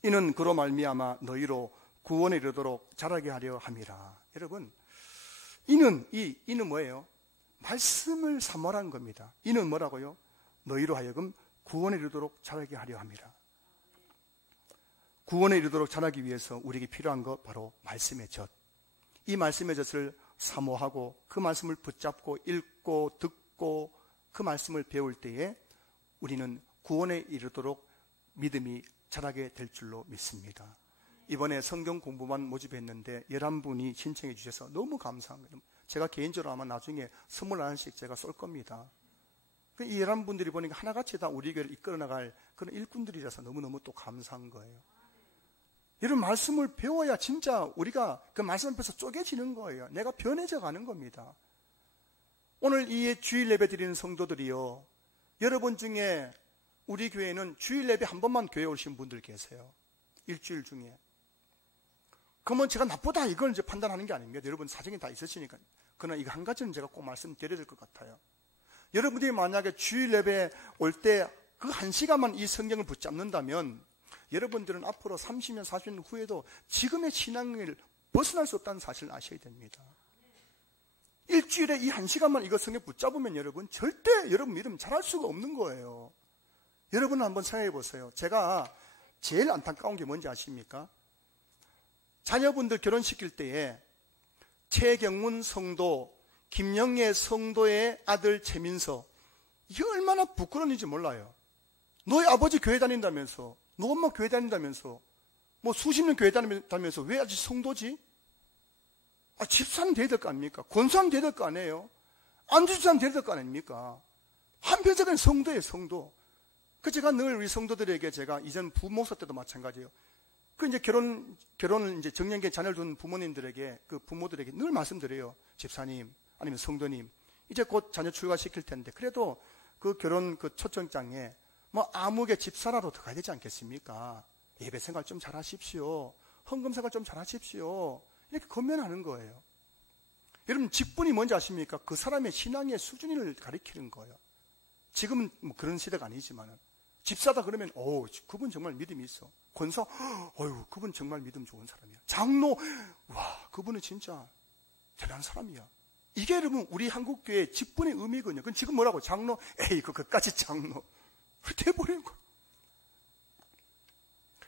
이는 그로 말미암아 너희로 구원에 이르도록 자라게 하려 함이라. 여러분 이는 뭐예요? 말씀을 사모하는 겁니다. 이는 뭐라고요? 너희로 하여금 구원에 이르도록 자라게 하려 함이라. 구원에 이르도록 자라기 위해서 우리에게 필요한 것 바로 말씀의 젖. 이 말씀의 젖을 사모하고 그 말씀을 붙잡고 읽고 듣고 그 말씀을 배울 때에 우리는 구원에 이르도록 믿음이 자라게 될 줄로 믿습니다. 이번에 성경 공부만 모집했는데 11분이 신청해 주셔서 너무 감사합니다. 제가 개인적으로 아마 나중에 선물 하나씩 제가 쏠 겁니다. 이 11분들이 보니까 하나같이 다 우리 교회를 이끌어 나갈 그런 일꾼들이라서 너무너무 또 감사한 거예요. 이런 말씀을 배워야 진짜 우리가 그 말씀 앞에서 쪼개지는 거예요. 내가 변해져 가는 겁니다. 오늘 이 주일 예배 드리는 성도들이요, 여러분 중에 우리 교회는 주일 예배 한 번만 교회 오신 분들 계세요. 일주일 중에. 그러면 제가 나쁘다 이걸 이제 판단하는 게 아닙니다. 여러분 사정이 다 있으시니까. 그러나 이거 한 가지는 제가 꼭 말씀드려야 될 것 같아요. 여러분들이 만약에 주일 예배 올 때 그 한 시간만 이 성경을 붙잡는다면 여러분들은 앞으로 30년, 40년 후에도 지금의 신앙을 벗어날 수 없다는 사실을 아셔야 됩니다. 일주일에 이 한 시간만 이거 성경 붙잡으면 여러분 절대 여러분 믿음 잘할 수가 없는 거예요. 여러분 한번 생각해 보세요. 제가 제일 안타까운 게 뭔지 아십니까? 자녀분들 결혼시킬 때에 최경문 성도, 김영애 성도의 아들 최민서, 이게 얼마나 부끄러운 일인지 몰라요. 너희 아버지 교회 다닌다면서, 너 엄마 교회 다닌다면서, 뭐 수십 년 교회 다니면서 왜 아직 성도지? 집사는 돼야 될 거 아닙니까? 권사는 돼야 될 거 아니에요? 안주사는 돼야 될 거 아닙니까? 한편적인 성도예요, 성도. 제가 늘 우리 성도들에게 제가 이전 부목사 때도 마찬가지예요. 이제 결혼을 이제 정년기에 자녀를 둔 부모님들에게, 그 부모들에게 늘 말씀드려요. 집사님, 아니면 성도님, 이제 곧 자녀 출가시킬 텐데, 그래도 그 결혼 그 초청장에 뭐 아무개 집사라도 들어가야 되지 않겠습니까? 예배 생활 좀 잘 하십시오. 헌금 생활 좀 잘 하십시오. 이렇게 권면하는 거예요. 여러분, 직분이 뭔지 아십니까? 그 사람의 신앙의 수준을 가리키는 거예요. 지금은 뭐 그런 시대가 아니지만은. 집사다 그러면, 그분 정말 믿음이 있어. 권사, 그분 정말 믿음 좋은 사람이야. 장로, 와, 그분은 진짜 대단한 사람이야. 이게 여러분, 우리 한국교회 직분의 의미거든요. 그건 지금 뭐라고? 장로, 그까지 장로. 돼버리는 거예요.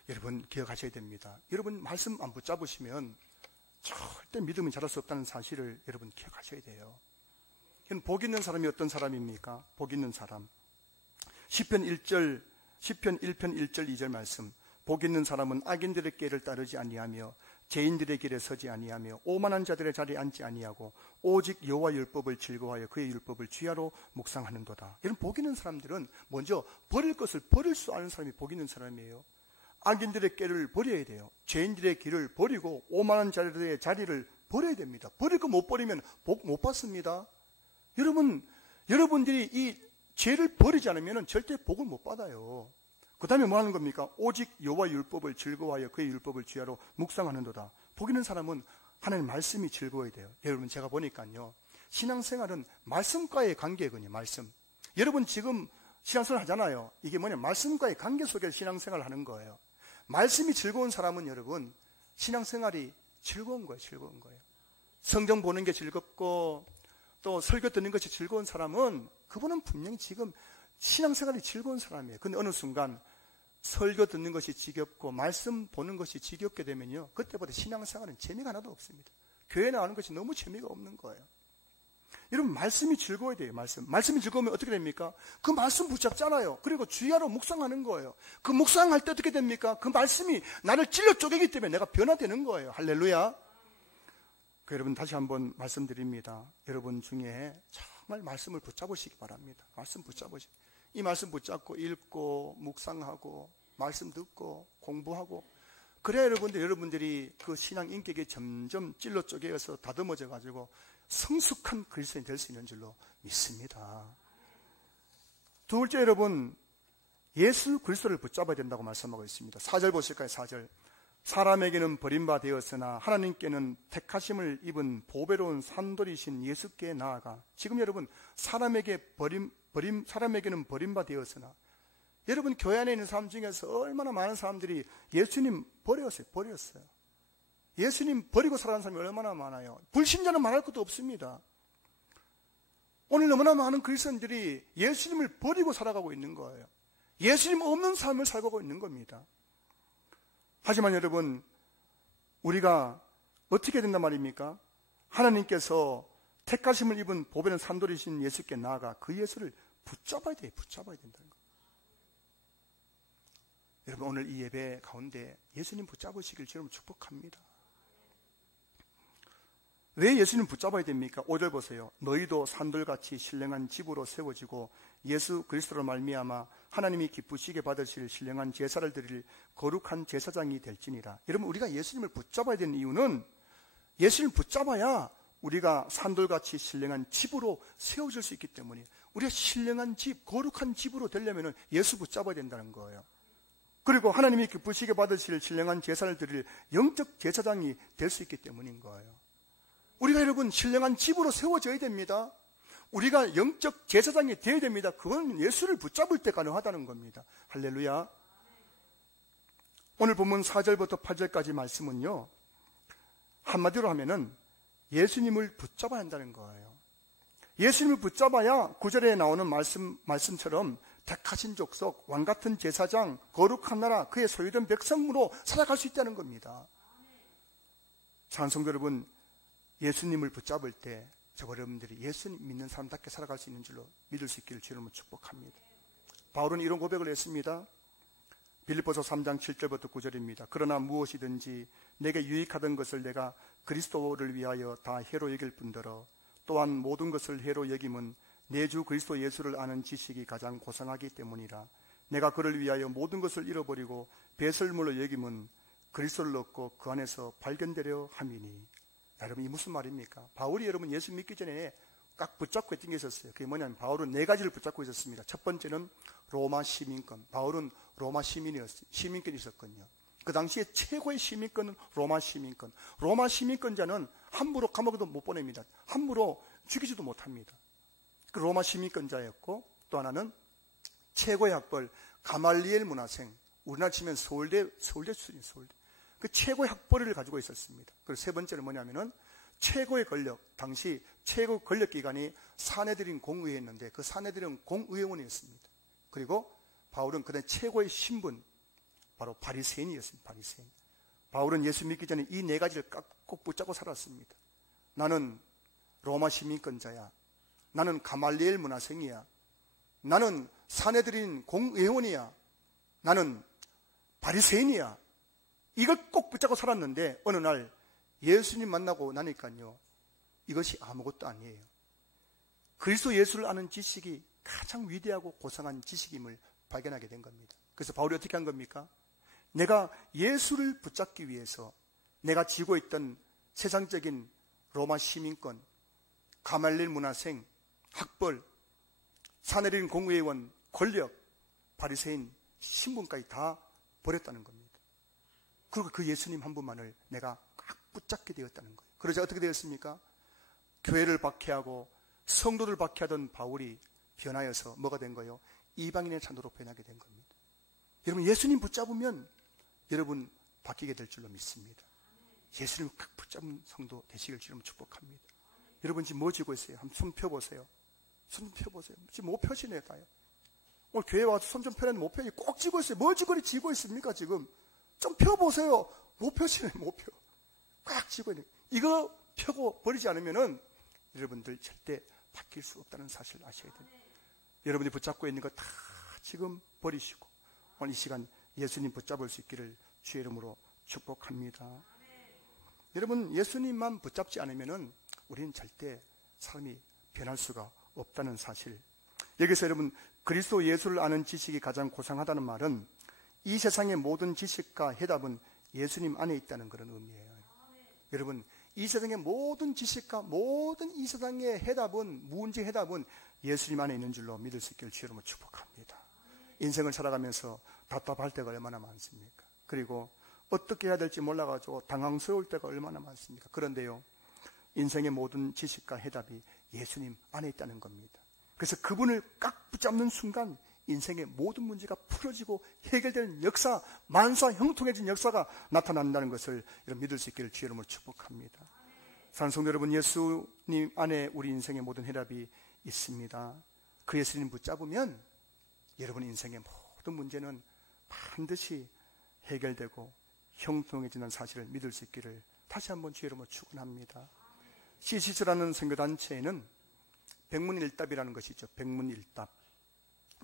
여러분, 기억하셔야 됩니다. 여러분, 말씀 안 붙잡으시면 절대 믿음이 자랄 수 없다는 사실을 여러분 기억하셔야 돼요. 복 있는 사람이 어떤 사람입니까? 복 있는 사람. 시편 1편 1절 2절 말씀. 복 있는 사람은 악인들의 길을 따르지 아니하며 죄인들의 길에 서지 아니하며 오만한 자들의 자리에 앉지 아니하고 오직 여호와 율법을 즐거워하여 그의 율법을 주야로 묵상하는도다. 이런 복 있는 사람들은 먼저 버릴 것을 버릴 수 아는 사람이 복 있는 사람이에요. 악인들의 길을 버려야 돼요. 죄인들의 길을 버리고 오만한 자들의 자리를 버려야 됩니다. 버릴 거 못 버리면 복 못 받습니다. 여러분들이 이 죄를 버리지 않으면 절대 복을 못 받아요. 그 다음에 뭐 하는 겁니까? 오직 여호와 율법을 즐거워하여 그의 율법을 주야로 묵상하는도다. 복 있는 사람은 하나님 말씀이 즐거워야 돼요. 여러분, 제가 보니까요, 신앙생활은 말씀과의 관계거든요. 말씀. 여러분 지금 신앙생활 하잖아요. 이게 뭐냐? 말씀과의 관계 속에서 신앙생활을 하는 거예요. 말씀이 즐거운 사람은 여러분 신앙생활이 즐거운 거예요. 즐거운 거예요. 성경 보는 게 즐겁고 또 설교 듣는 것이 즐거운 사람은 그분은 분명히 지금 신앙생활이 즐거운 사람이에요. 근데 어느 순간 설교 듣는 것이 지겹고 말씀 보는 것이 지겹게 되면요, 그때부터 신앙생활은 재미가 하나도 없습니다. 교회 나가는 것이 너무 재미가 없는 거예요. 여러분, 말씀이 즐거워야 돼요. 말씀이 즐거우면 어떻게 됩니까? 그 말씀 붙잡잖아요. 그리고 주야로 묵상하는 거예요. 그 묵상할 때 어떻게 됩니까? 그 말씀이 나를 찔러 쪼개기 때문에 내가 변화되는 거예요. 할렐루야. 여러분, 다시 한번 말씀드립니다. 여러분 중에 정말 말씀을 붙잡으시기 바랍니다. 말씀 붙잡으시기. 이 말씀 붙잡고 읽고 묵상하고 말씀 듣고 공부하고, 그래야 여러분들이 그 신앙 인격이 점점 찔러 쪼개어서 다듬어져 가지고 성숙한 그리스도인이 될 수 있는 줄로 믿습니다. 두 번째, 여러분, 예수 그리스도를 붙잡아야 된다고 말씀하고 있습니다. 4절 보실까요? 4절. 사람에게는 버림바 되었으나 하나님께는 택하심을 입은 보배로운 산돌이신 예수께 나아가. 지금 여러분, 사람에게는 버림바 되었으나, 여러분 교회 안에 있는 사람 중에서 얼마나 많은 사람들이 예수님 버렸어요. 예수님 버리고 살아가는 사람이 얼마나 많아요. 불신자는 말할 것도 없습니다. 오늘 너무나 많은 그리스도인들이 예수님을 버리고 살아가고 있는 거예요. 예수님 없는 삶을 살고 있는 겁니다. 하지만 여러분, 우리가 어떻게 된단 말입니까? 하나님께서 택하심을 입은 보배는 산돌이신 예수께 나아가 그 예수를 붙잡아야 된다는 거예요. 여러분, 오늘 이 예배 가운데 예수님 붙잡으시길 주님 축복합니다. 왜 예수님 붙잡아야 됩니까? 5절 보세요. 너희도 산돌같이 신령한 집으로 세워지고 예수 그리스도로 말미암아 하나님이 기쁘시게 받으실 신령한 제사를 드릴 거룩한 제사장이 될지니라. 여러분, 우리가 예수님을 붙잡아야 되는 이유는, 예수님을 붙잡아야 우리가 산돌같이 신령한 집으로 세워질 수 있기 때문에, 우리가 신령한 집, 거룩한 집으로 되려면 예수 붙잡아야 된다는 거예요. 그리고 하나님이 기쁘시게 받으실 신령한 제사를 드릴 영적 제사장이 될 수 있기 때문인 거예요. 우리가 여러분 신령한 집으로 세워져야 됩니다. 우리가 영적 제사장이 되어야 됩니다. 그건 예수를 붙잡을 때 가능하다는 겁니다. 할렐루야. 오늘 본문 4절부터 8절까지 말씀은요, 한마디로 하면은 예수님을 붙잡아야 한다는 거예요. 예수님을 붙잡아야 9절에 나오는 말씀처럼 택하신 족속, 왕같은 제사장, 거룩한 나라, 그의 소유된 백성으로 살아갈 수 있다는 겁니다. 찬송도 여러분, 예수님을 붙잡을 때 저와 여러분들이 예수님 믿는 사람답게 살아갈 수 있는 줄로 믿을 수 있기를 주님을 축복합니다. 바울은 이런 고백을 했습니다. 빌립보서 3장 7절부터 9절입니다. 그러나 무엇이든지 내게 유익하던 것을 내가 그리스도를 위하여 다 해로 여길 뿐더러 또한 모든 것을 해로 여김은 내 주 그리스도 예수를 아는 지식이 가장 고상하기 때문이라. 내가 그를 위하여 모든 것을 잃어버리고 배설물로 여김은 그리스도를 얻고 그 안에서 발견되려 함이니. 여러분, 이 무슨 말입니까? 바울이 여러분 예수 믿기 전에 꽉 붙잡고 있던 게 있었어요. 그게 뭐냐면 바울은 4가지를 붙잡고 있었습니다. 첫 번째는 로마 시민권. 바울은 로마 시민권이 있었거든요. 그 당시에 최고의 시민권은 로마 시민권. 로마 시민권자는 함부로 감옥에도 못 보냅니다. 함부로 죽이지도 못합니다. 그 로마 시민권자였고, 또 하나는 최고의 학벌 가말리엘 문화생. 우리나라 치면 서울대 수준이에요. 서울대. 그 최고의 학벌을 가지고 있었습니다. 그리고 세 번째는 뭐냐면은 최고의 권력, 당시 최고 권력기관이 사내들인 공의회였는데 그 사내들은 공의원이었습니다. 그리고 바울은 그때 최고의 신분, 바로 바리새인이었습니다. 바리새인. 바울은 예수 믿기 전에 이 4가지를 꼭 붙잡고 살았습니다. 나는 로마 시민권자야. 나는 가말리엘 문화생이야. 나는 사내들인 공의원이야. 나는 바리새인이야. 이걸 꼭 붙잡고 살았는데 어느 날 예수님 만나고 나니까요, 이것이 아무것도 아니에요. 그리스도 예수를 아는 지식이 가장 위대하고 고상한 지식임을 발견하게 된 겁니다. 그래서 바울이 어떻게 한 겁니까? 내가 예수를 붙잡기 위해서 내가 지고 있던 세상적인 로마 시민권, 가말리엘 문화생, 학벌, 사내린 공의원, 권력, 바리새인, 신분까지 다 버렸다는 겁니다. 그리고 그 예수님 한 분만을 내가 꽉 붙잡게 되었다는 거예요. 그러자 어떻게 되었습니까? 교회를 박해하고 성도를 박해하던 바울이 변하여서 뭐가 된 거예요? 이방인의 찬도로 변하게 된 겁니다. 여러분, 예수님 붙잡으면 여러분 바뀌게 될 줄로 믿습니다. 예수님을 꽉 붙잡은 성도 되시길 주님 축복합니다. 여러분 지금 뭐 쥐고 있어요? 한번 손 펴보세요. 손 펴보세요. 지금 못 펴시네요, 다요. 오늘 교회 와서 손 좀 펴는데 못 펴니 꼭 쥐고 있어요. 뭘 쥐고 있습니까, 지금? 좀 펴보세요. 못 펴시네, 못 펴. 꽉 쥐고 있는. 이거 펴고 버리지 않으면은 여러분들 절대 바뀔 수 없다는 사실을 아셔야 됩니다. 여러분이 붙잡고 있는 거 다 지금 버리시고 오늘 이 시간 예수님 붙잡을 수 있기를 주의 이름으로 축복합니다. 여러분, 예수님만 붙잡지 않으면은 우리는 절대 사람이 변할 수가 없다는 사실. 여기서 여러분, 그리스도 예수를 아는 지식이 가장 고상하다는 말은 이 세상의 모든 지식과 해답은 예수님 안에 있다는 그런 의미예요. 여러분, 이 세상의 모든 지식과 모든 이 세상의 해답은, 문제 해답은 예수님 안에 있는 줄로 믿을 수 있기를 주여로 축복합니다. 인생을 살아가면서 답답할 때가 얼마나 많습니까? 그리고 어떻게 해야 될지 몰라가지고 당황스러울 때가 얼마나 많습니까? 그런데요, 인생의 모든 지식과 해답이 예수님 안에 있다는 겁니다. 그래서 그분을 꽉 붙잡는 순간 인생의 모든 문제가 풀어지고 해결되는 역사, 만사 형통해진 역사가 나타난다는 것을 믿을 수 있기를 주여로 축복합니다. 사랑하는 성도 여러분, 예수님 안에 우리 인생의 모든 해답이 있습니다. 그 예수님 붙잡으면 여러분 인생의 모든 문제는 반드시 해결되고 형통해지는 사실을 믿을 수 있기를 다시 한번 주여로 축원합니다. CCC라는 선교단체에는 백문일답이라는 것이 있죠. 백문일답.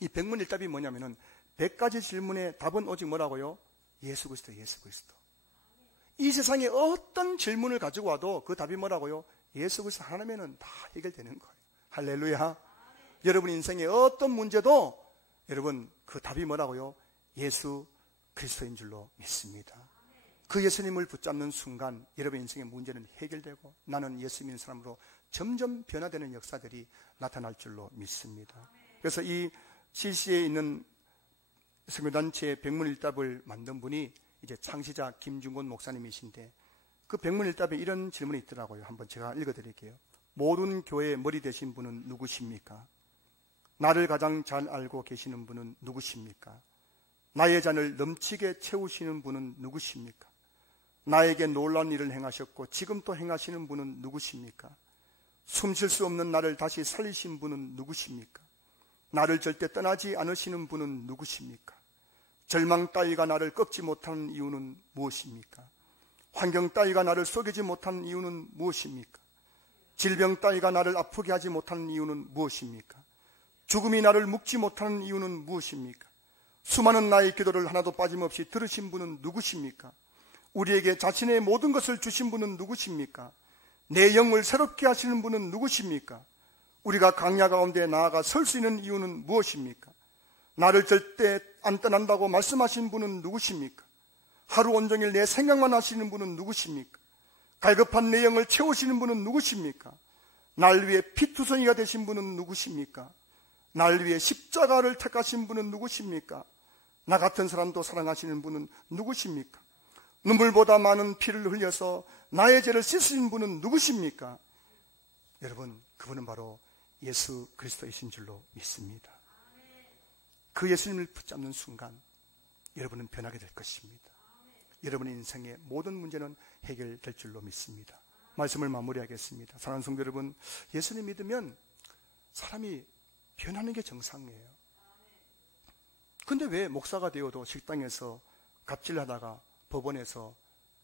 이 백문일답이 뭐냐면은 100가지 질문의 답은 오직 뭐라고요? 예수 그리스도, 예수 그리스도. 이 세상에 어떤 질문을 가지고 와도 그 답이 뭐라고요? 예수 그리스도 하나면은 다 해결되는 거예요. 할렐루야. 여러분 인생의 어떤 문제도 여러분 그 답이 뭐라고요? 예수 그리스도인 줄로 믿습니다. 그 예수님을 붙잡는 순간 여러분 인생의 문제는 해결되고 나는 예수 믿는 사람으로 점점 변화되는 역사들이 나타날 줄로 믿습니다. 그래서 이 CC에 있는 선교단체의 백문일답을 만든 분이 이제 창시자 김중곤 목사님이신데 그 백문일답에 이런 질문이 있더라고요. 한번 제가 읽어드릴게요. 모든 교회의 머리 되신 분은 누구십니까? 나를 가장 잘 알고 계시는 분은 누구십니까? 나의 잔을 넘치게 채우시는 분은 누구십니까? 나에게 놀라운 일을 행하셨고 지금 또 행하시는 분은 누구십니까? 숨쉴 수 없는 나를 다시 살리신 분은 누구십니까? 나를 절대 떠나지 않으시는 분은 누구십니까? 절망 따위가 나를 꺾지 못하는 이유는 무엇입니까? 환경 따위가 나를 속이지 못하는 이유는 무엇입니까? 질병 따위가 나를 아프게 하지 못하는 이유는 무엇입니까? 죽음이 나를 묶지 못하는 이유는 무엇입니까? 수많은 나의 기도를 하나도 빠짐없이 들으신 분은 누구십니까? 우리에게 자신의 모든 것을 주신 분은 누구십니까? 내 영을 새롭게 하시는 분은 누구십니까? 우리가 강야 가운데 나아가 설 수 있는 이유는 무엇입니까? 나를 절대 안 떠난다고 말씀하신 분은 누구십니까? 하루 온종일 내 생각만 하시는 분은 누구십니까? 갈급한 내 영을 채우시는 분은 누구십니까? 날 위해 피투성이가 되신 분은 누구십니까? 날 위해 십자가를 택하신 분은 누구십니까? 나 같은 사람도 사랑하시는 분은 누구십니까? 눈물보다 많은 피를 흘려서 나의 죄를 씻으신 분은 누구십니까? 여러분, 그분은 바로 예수 그리스도이신 줄로 믿습니다. 그 예수님을 붙잡는 순간 여러분은 변하게 될 것입니다. 여러분의 인생의 모든 문제는 해결될 줄로 믿습니다. 말씀을 마무리하겠습니다. 사랑하는 성도 여러분, 예수님 믿으면 사람이 변하는 게 정상이에요. 근데 왜 목사가 되어도 식당에서 갑질하다가 법원에서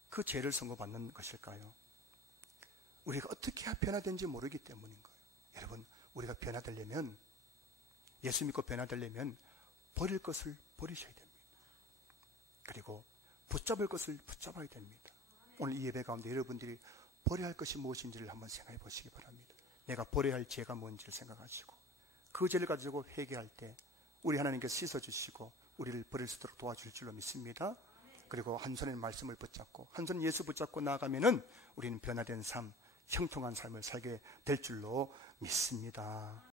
그 죄를 선고받는 것일까요? 우리가 어떻게 변화된지 모르기 때문인 거예요. 여러분, 우리가 변화되려면, 예수 믿고 변화되려면 버릴 것을 버리셔야 됩니다. 그리고 붙잡을 것을 붙잡아야 됩니다. 오늘 이 예배 가운데 여러분들이 버려야 할 것이 무엇인지를 한번 생각해 보시기 바랍니다. 내가 버려야 할 죄가 뭔지를 생각하시고 그 죄를 가지고 회개할 때 우리 하나님께서 씻어주시고 우리를 버릴 수 있도록 도와줄 줄로 믿습니다. 그리고 한 손에 말씀을 붙잡고 한 손 예수 붙잡고 나아가면은 우리는 변화된 삶, 형통한 삶을 살게 될 줄로 믿습니다.